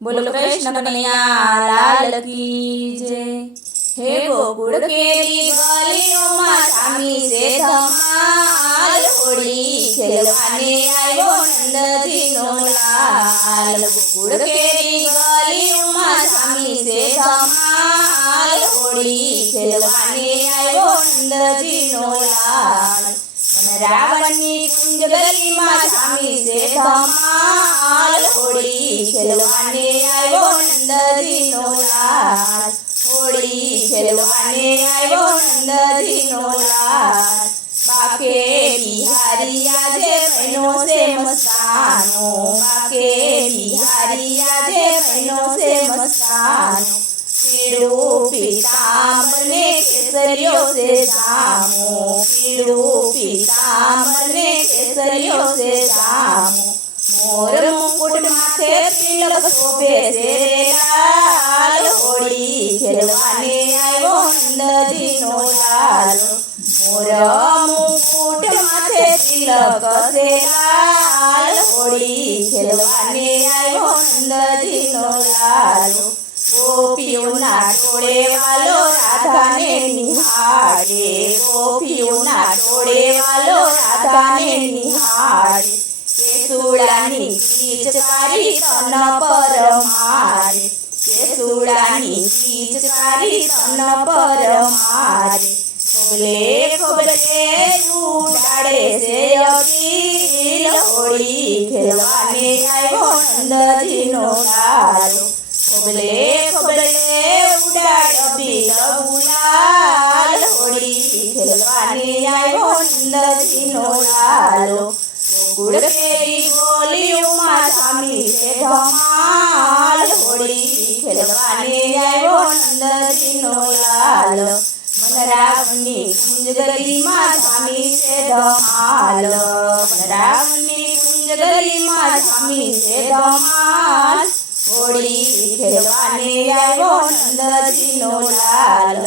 बोलो कृष्ण कन्हैया लाल की जय। हे गोकुल केरी गलियों में सामी से धमाल, होली खेलवाने आयो नंदजी नो लाल। गोकुल केरी गलियों में सामी से धमाल, होली खेलवाने आयो नंदजी नो लाल। रावणी कुंज गली में सामी से धमाल, होली खेलवाने आयो नंदजी नो लाल। होली खेलवाने आयो नंदजी नो लाल। बाके बिहारी आजे बहनों से मस्तानो, बाके बिहारी आजे बहनों से मस्तानो। पीड़ू पीताम्बर ने केसरियों से जामो, पीड़ू पीताम्बर ने केसरियों से जामो। मोर मुकुट माथे तिलक शोभे से लाल, होली खेलवाने आयो नंदजी नो लाल। मोर मुकुट माथे तिलक से लाल, होली खेलवाने आयो नंदजी नो लाल। गोपीओना टोळे वालो राधाने निहाळे, गोपीओना टोळे वालो राधाने निहाळे। केसुडानी पिचकारी तन पर मारे, केसुडानी पिचकारी तन पर मारे। खोबले खोबले उड़ाड़े से अबीर, होली खेलवाने आयो नंदजी नो लाल। खोबले खोबले उड़ाड़ अबीर गुलाल, होली खेलवाने आयो नंदजी नो लाल। गोकुल केरी गलियों में सामी से धमाल, होली खेलवाने आयो नंदजी नो लाल। रावणी कुंज गली में सामी से धमाल, रावणी कुंज गली में सामी से धमाल, होली खेलवाने आयो नंदजी नो लाल।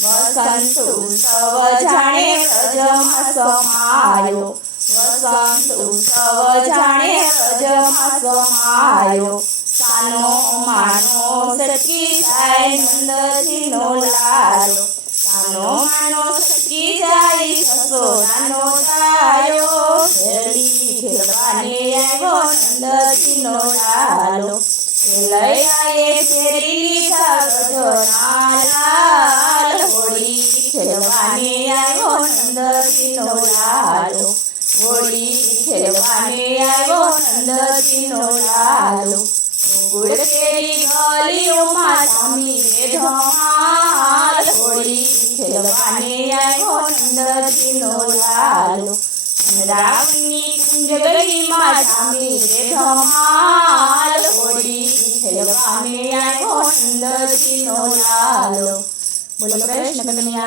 वसंत उत्सव जाने रजमा समायो, वसंत उत्सव जाने रजमा समायो। सानो मानो सखी जाय नंदजी नो लाल, सानो मानो सखी जाय ससुरानो तायो। होली खेलवाने आयो नंदजी नो लाल। खेलय आये फेरी लीधा गजना लाल, होली खेलवाने आयो नंदजी नो लाल। होली खेलवाने आयो नंदजी नो लाल। गोकुल केरी गलियों में सामी से धमाल, होली खेलवाने आयो नंदजी नो लाल। रावणी कुंज गली में सामी से धमाल, होली खेलवाने आयो नंदजी नो लाल। बोलो कृष्ण कन्हैया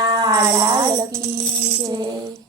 लाल की जय।